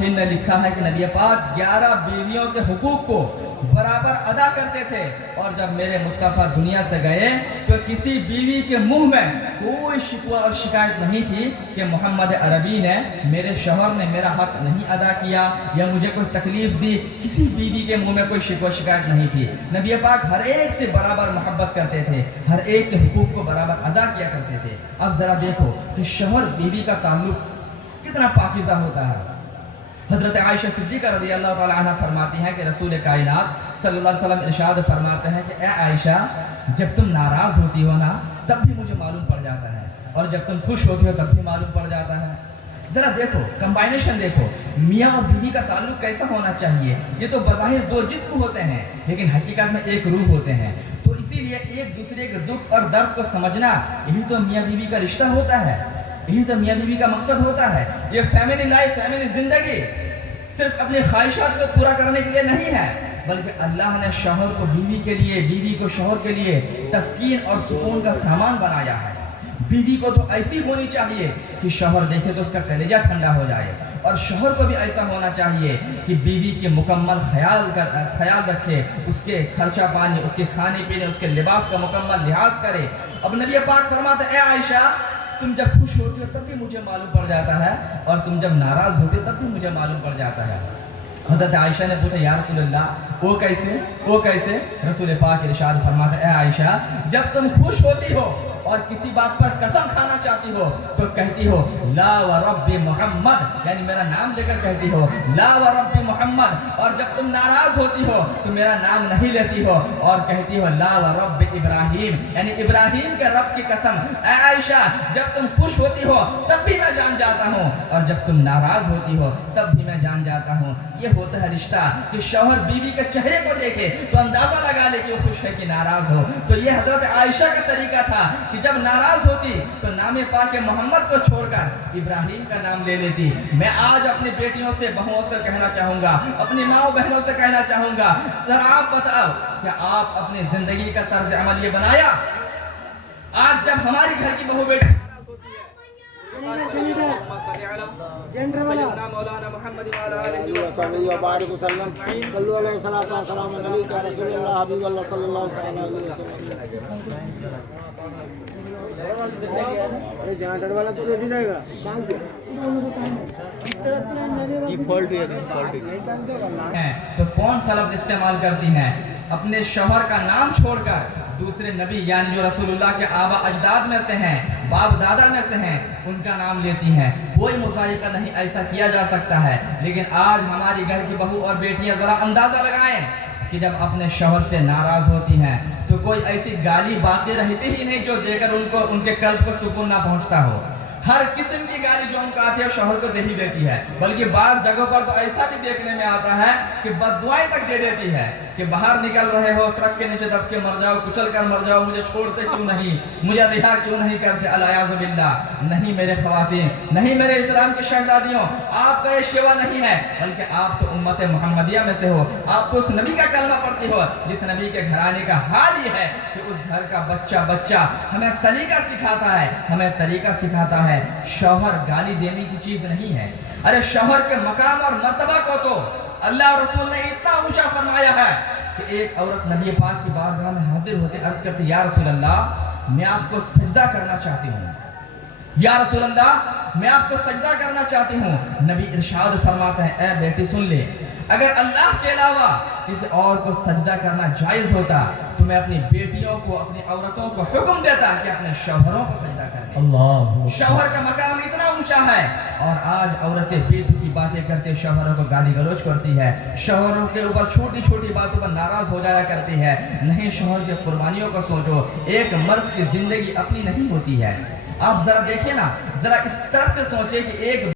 مورخین نے لکھا ہے کہ نبی پاک 11 بیویوں کے حقوق کو برابر ادا کرتے تھے، اور جب میرے مصطفیٰ دنیا سے گئے تو کسی بیوی کے منہ میں کوئی شکوہ اور شکایت نہیں تھی کہ محمد عربی نے، میرے شوہر نے میرا حق نہیں ادا کیا یا مجھے کوئی تکلیف دی۔ کسی بیوی کے منہ میں کوئی شکوہ شکایت نہیں تھی۔ نبی پاک ہر ایک سے برابر محبت کرتے تھے، ہر ایک کے حقوق کو برابر ادا کیا کرتے تھے۔ اب ذرا دیکھو کہ شوہر بیوی کا تعلق کتنا پاکیزہ ہوتا ہے۔ حضرت عائشہ صدیقہ رضی اللہ تعالی عنہ فرماتی ہیں کہ رسول کائنات صلی اللہ علیہ وسلم ارشاد فرماتے ہیں کہ اے عائشہ، جب تم ناراض ہوتی ہو نا تب بھی مجھے معلوم پڑ جاتا ہے، اور جب تم خوش ہوتی ہو تب بھی معلوم پڑ جاتا ہے۔ ذرا دیکھو کمبائنیشن، دیکھو میاں اور بیوی کا تعلق کیسا ہونا چاہیے۔ یہ تو بظاہر دو جسم ہوتے ہیں لیکن حقیقت میں ایک روح ہوتے ہیں، تو اسی لیے ایک دوسرے کے دکھ اور درد کو سمجھنا، یہی تو میاں بیوی کا رشتہ ہوتا ہے، یہی تو میاں بیوی کا مقصد ہوتا ہے۔ یہ فیملی لائف، فیملی زندگی صرف اپنی خواہشات کو پورا کرنے کے لیے نہیں ہے، بلکہ اللہ نے شوہر کو بیوی کے لیے، بیوی کو شوہر کے لیے تسکین اور سکون کا سامان بنایا ہے۔ بیوی کو تو ایسی ہونی چاہیے کہ شوہر دیکھے تو اس کا کلیجہ ٹھنڈا ہو جائے، اور شوہر کو بھی ایسا ہونا چاہیے کہ بیوی کے مکمل خیال رکھے، اس کے خرچہ پانی، اس کے کھانے پینے، اس کے لباس کا مکمل لحاظ کرے۔ اب نبی پاک فرماتے ہیں اے عائشہ، تم جب خوش ہوتی ہو تب بھی مجھے معلوم پڑ جاتا ہے، اور تم جب ناراض ہوتی ہو تب بھی مجھے معلوم پڑ جاتا ہے۔ حضرت عائشہ نے پوچھا یا رسول اللہ وہ کیسے؟ رسول پاک ارشاد فرماتے ہیں اے عائشہ، جب تم خوش ہوتی ہو اور کسی بات پر قسم کھانا چاہتی ہو تو کہتی ہو لا ورب محمد، یعنی میرا نام لے کر کہتی ہو لا ورب محمد، اور جب تم ناراض ہوتی ہو تو میرا نام نہیں لیتی ہو اور کہتی ہو لا ورب ابراہیم، یعنی ابراہیم کے رب کی قسم۔ اے عائشہ، جب تم خوش ہوتی ہو تب بھی میں جان جاتا ہوں، اور جب تم ناراض ہوتی ہو تب بھی میں جان جاتا ہوں۔ یہ ہوتا ہے رشتہ کہ شوہر بیوی کے چہرے کو دیکھے تو اندازہ لگا لے کہ وہ خوش ہے کہ ناراض ہو۔ تو یہ حضرت عائشہ کا طریقہ تھا کہ جب ناراض ہوتی تو نام پاک محمد کو چھوڑ کر ابراہیم کا نام لے لیتی۔ میں آج اپنی بیٹیوں سے، بہوؤں سے کہنا چاہوں گا، اپنی ماں بہنوں سے کہنا چاہوں گا، ذرا آپ بتاؤ کہ آپ اپنی زندگی کا طرز عمل یہ بنایا؟ آج جب ہماری گھر کی بہو بیٹی ناراض ہوتی ہے، سیدنا مولانا محمد وعلی آلہ وصحبہ وبارک وسلم، صلو علیہ الصلوۃ والسلام علیک یا رسول اللہ حبیب اللہ صلی اللہ علیہ وسلم۔ جہاں والا تو نہیں رہے گا تو کون سا لفظ استعمال کرتی ہیں؟ اپنے شوہر کا نام چھوڑ کر دوسرے نبی یعنی جو رسول اللہ کے آبا اجداد میں سے ہیں، باپ دادا میں سے ہیں، ان کا نام لیتی ہیں۔ کوئی مذائقہ نہیں، ایسا کیا جا سکتا ہے، لیکن آج ہماری گھر کی بہو اور بیٹیاں ذرا اندازہ لگائیں کہ جب اپنے شوہر سے ناراض ہوتی ہیں تو کوئی ایسی گالی باقی رہتی ہی نہیں جو دے کر ان کے قلب کو سکون نہ پہنچتا ہو۔ ہر قسم کی گالی جو ان کو آتی ہے شوہر کو دے ہی دیتی ہے، بلکہ بعض جگہوں پر تو ایسا بھی دیکھنے میں آتا ہے کہ بددعائیں تک دے دیتی ہے کہ باہر نکل رہے ہو، ٹرک کے نیچے دب کے مر جاؤ، کچل کر مر جاؤ، مجھے چھوڑتے کیوں نہیں، مجھے رہا کیوں نہیں کرتے، الیاذ باللہ۔ نہیں میرے خواتین، نہیں میرے اسلام کی شہزادیوں، آپ کا یہ شیوا نہیں ہے، بلکہ آپ تو امت محمدیہ میں سے ہو، آپ تو اس نبی کا کلمہ پڑھتی ہو جس نبی کے گھرانے کا حال یہ ہے کہ اس گھر کا بچہ ہمیں سلیقہ سکھاتا ہے، ہمیں طریقہ سکھاتا ہے۔ شوہر گالی دینے کی چیز نہیں ہے۔ ارے شوہر کے مقام اور مرتبہ کو تو اللہ اور رسول نے اتنا اونچا فرمایا ہے کہ ایک عورت نبی پاک کی بارگاہ میں حاضر ہوتے عرض کرتی یا رسول اللہ میں آپ کو سجدہ کرنا چاہتی ہوں، یا رسول اللہ میں آپ کو سجدہ کرنا چاہتی ہوں۔ نبی ارشاد فرماتے ہیں اے بیٹی سن لے، اگر اللہ کے علاوہ کسی اور کو سجدہ کرنا جائز ہوتا تو میں اپنی بیٹیوں کو، اپنی عورتوں کو حکم دیتا کہ اپنے شوہروں کو سجدہ کریں۔ شوہر کا مقام اتنا اونچا ہے، اور آج عورتیں بے تکی باتیں کرتے شوہروں کو گالی گلوچ کرتی ہے، شوہروں کے اوپر چھوٹی چھوٹی باتوں پر ناراض ہو جایا کرتی ہے۔ نہیں، شوہر کی قربانیوں کو سوچو، ایک مرد کی زندگی اپنی نہیں ہوتی ہے۔ آپ ذرا دیکھیں نا، ذرا اس طرح سے سوچیں کہ ایک